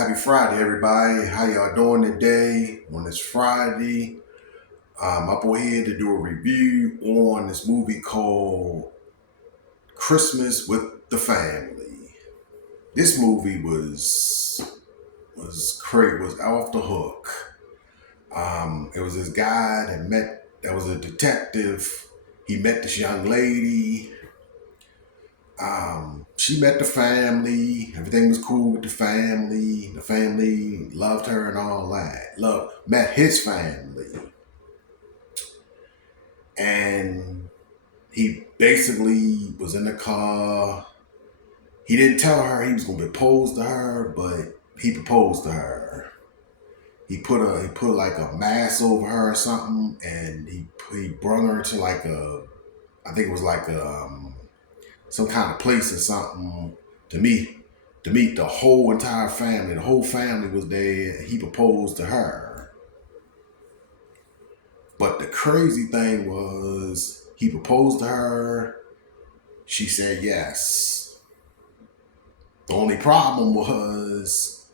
Happy Friday, everybody. How y'all doing today on this Friday? I'm up on here to do a review on this movie called Christmas with the Family. This movie was great, was off the hook. It was this guy that was a detective. He met this young lady. She met the family. Everything was cool with the family. The family loved her and all that. Met his family. And he basically was in the car. He didn't tell her he was gonna propose to her, but he proposed to her. He put like a mask over her or something, and he brung her to like I think it was like some kind of place or something to meet the whole entire family. The whole family was there. He proposed to her. But the crazy thing was he proposed to her. She said yes. The only problem was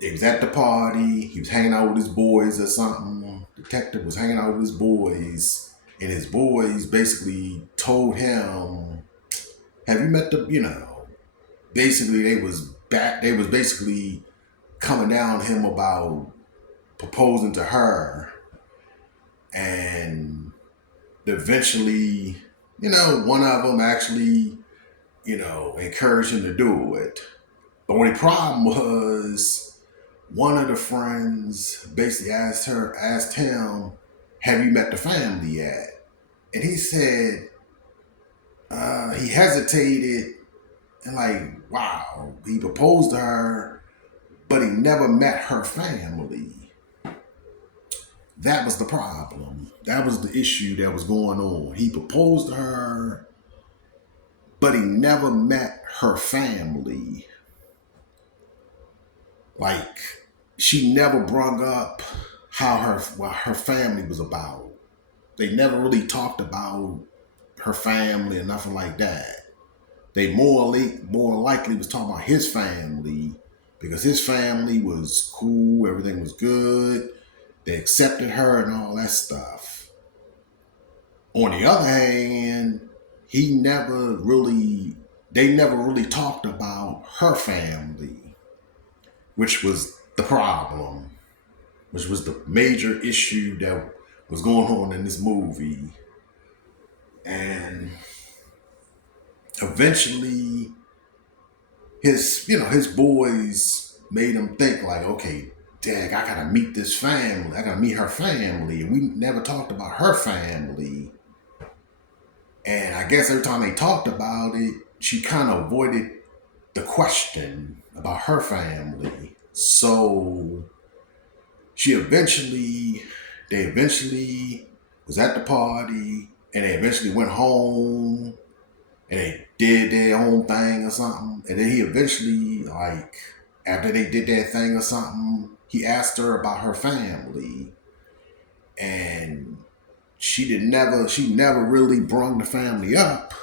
he was at the party. He was hanging out with his boys or something. The detective was hanging out with his boys. And his boys basically told him, have you met basically they was basically coming down on him about proposing to her, and eventually, one of them actually, encouraged him to do it. The only problem was one of the friends basically asked him, have you met the family yet? And he said, he hesitated and like, wow, he proposed to her, but he never met her family. That was the problem. That was the issue that was going on. He proposed to her, but he never met her family. Like, she never brought up what her family was about. They never really talked about her family or nothing like that. They more likely was talking about his family because his family was cool, everything was good. They accepted her and all that stuff. On the other hand, they never really talked about her family, which was the problem, which was the major issue that was going on in this movie. And eventually his boys made him think like, okay, dang, I gotta meet this family. I gotta meet her family. And we never talked about her family. And I guess every time they talked about it, she kind of avoided the question about her family. So they eventually was at the party, and they eventually went home and they did their own thing or something. And then he eventually, like, after they did their thing or something, he asked her about her family. And she never really brung the family up,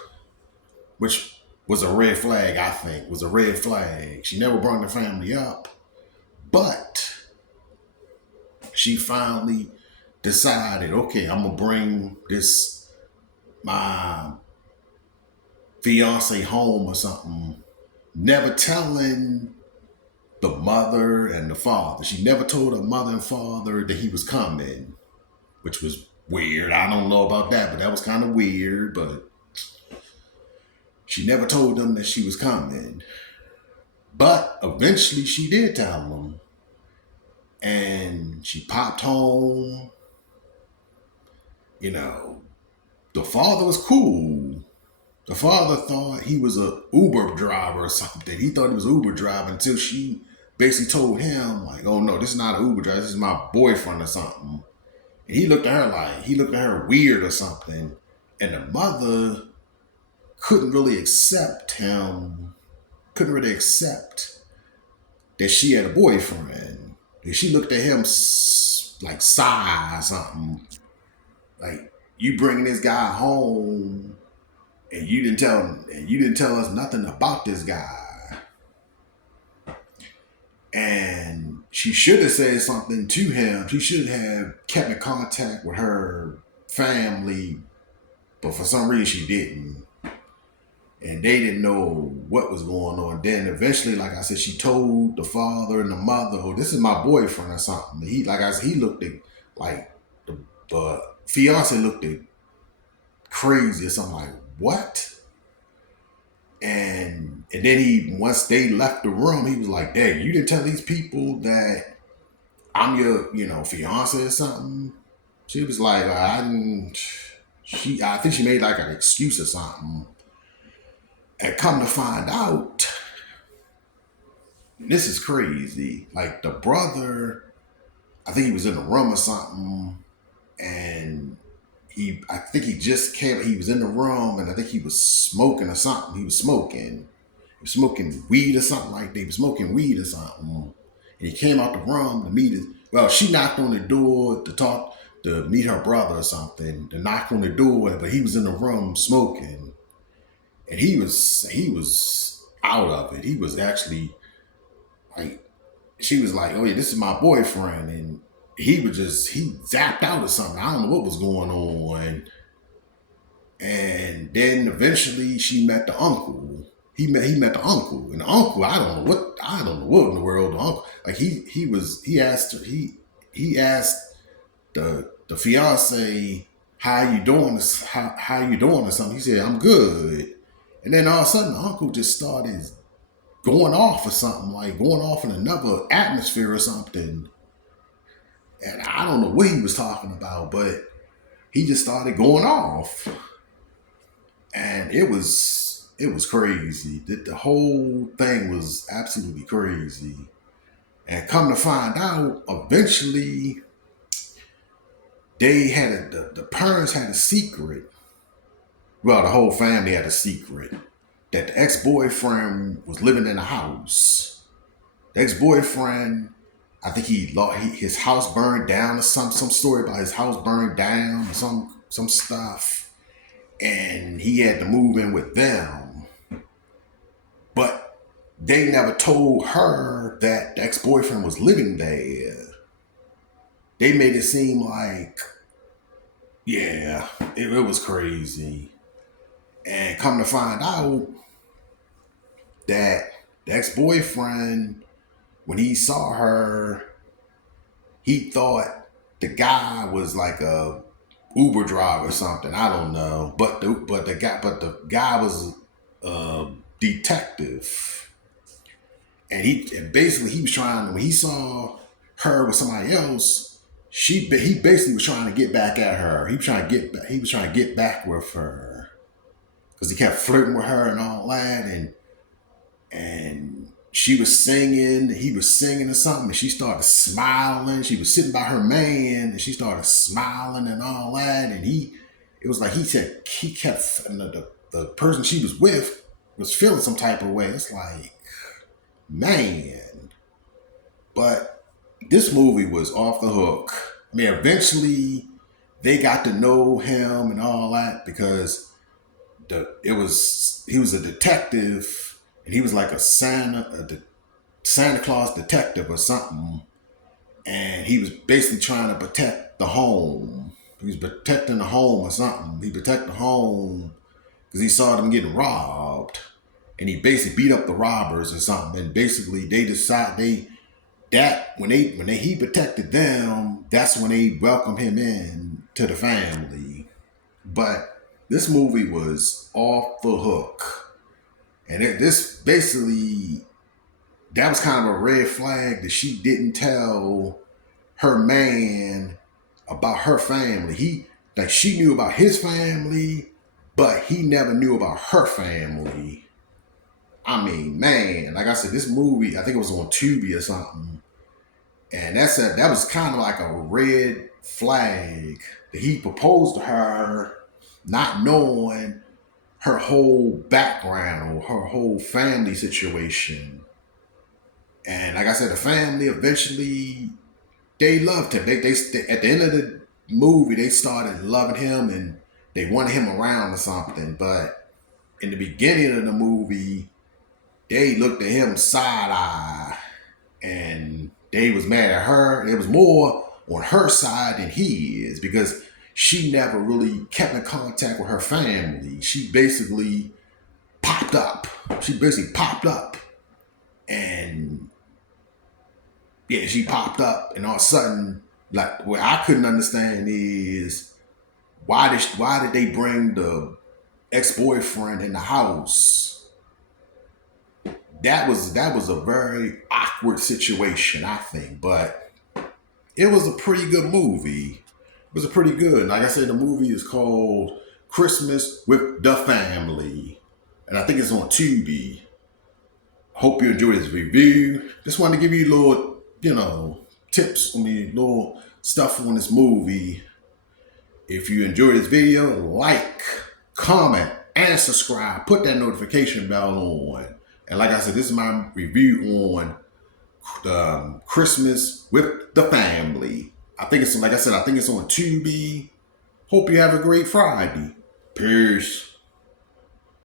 which was a red flag, I think, was a red flag. She never brung the family up. But she finally decided, okay, I'm gonna bring my fiance home or something, never telling the mother and the father. She never told her mother and father that he was coming, which was weird. I don't know about that, but that was kind of weird. But she never told them that she was coming. But eventually she did tell them. And she popped home. The father was cool. The father thought he was a Uber driver or something. He thought he was an Uber driver until she basically told him, like, oh no, this is not an Uber driver, this is my boyfriend or something. And he looked at her weird or something. And the mother couldn't really accept that she had a boyfriend. And she looked at him like sigh or something. Like, you bringing this guy home and you didn't tell us nothing about this guy. And she should have said something to him. She should have kept in contact with her family, but for some reason she didn't. And they didn't know what was going on. Then eventually, like I said, she told the father and the mother, "Oh, this is my boyfriend" or something. He, like I said, he looked at like the fiance looked at crazy or something, like what? And then he, once they left the room, he was like, "Dad, you didn't tell these people that I'm your, fiance or something." She was like, "I didn't." I think she made like an excuse or something. And come to find out, this is crazy. Like the brother, I think he was in the room or something, and I think he just came. He was in the room, and I think he was smoking or something. He was smoking. He was smoking weed or something like that. He was smoking weed or something. And he came out the room to meet his. Well, she knocked on the door to meet her brother or something. To knock on the door, but he was in the room smoking, and he was out of it. He was actually like, she was like, "Oh yeah, this is my boyfriend," and he zapped out or something. I don't know what was going on. And then eventually she met the uncle. He met the uncle, and the uncle, I don't know what in the world the uncle, like he asked her, he asked the fiance, "How you doing this, how you doing," or something. He said, "I'm good." And then all of a sudden the uncle just started going off or something, like going off in another atmosphere or something. And I don't know what he was talking about, but he just started going off. And it was crazy. The whole thing was absolutely crazy. And come to find out, eventually the parents had a secret. Well, the whole family had a secret that the ex-boyfriend was living in the house. The ex-boyfriend, I think his house burned down, or some story about his house burned down, or some stuff, and he had to move in with them. But they never told her that the ex-boyfriend was living there. They made it seem like, yeah, it was crazy. And come to find out that the ex-boyfriend, when he saw her, he thought the guy was like a Uber driver or something. I don't know, but the guy was a detective, and he basically he was trying, when he saw her with somebody else, he basically was trying to get back at her. He was trying to get back with her because he kept flirting with her and all that, and she was singing, he was singing or something, and she started smiling. She was sitting by her man, and she started smiling and all that. And it was like he said, he kept, the person she was with was feeling some type of way. It's like, man. But this movie was off the hook. I mean, eventually they got to know him and all that, because he was a detective, and he was like a Santa Claus detective or something, and he was basically trying to protect the home. He was protecting the home or something. He protected the home because he saw them getting robbed, and he basically beat up the robbers or something. And basically, they decide when he protected them, that's when they welcomed him in to the family. But this movie was off the hook, and this basically, that was kind of a red flag that she didn't tell her man about her family. She knew about his family, but he never knew about her family. I mean, man, like I said, this movie, I think it was on Tubi or something, and that was kind of like a red flag that he proposed to her, not knowing her whole background or her whole family situation. And like I said, the family eventually, they loved him. They at the end of the movie, they started loving him, and they wanted him around or something. But in the beginning of the movie, they looked at him side eye, and they was mad at her. And it was more on her side than he is because she never really kept in contact with her family. She basically popped up. She basically popped up. And yeah, she popped up and all of a sudden, like what I couldn't understand is why did they bring the ex-boyfriend in the house? That was a very awkward situation, I think, but it was a pretty good movie. It was a pretty good. Like I said, the movie is called Christmas with the Family. And I think it's on Tubi. Hope you enjoy this review. Just wanted to give you a little, tips on the little stuff on this movie. If you enjoy this video, like, comment, and subscribe. Put that notification bell on. And like I said, this is my review on Christmas with the Family. I think it's, like I said, I think it's on Tubi. Hope you have a great Friday. Peace.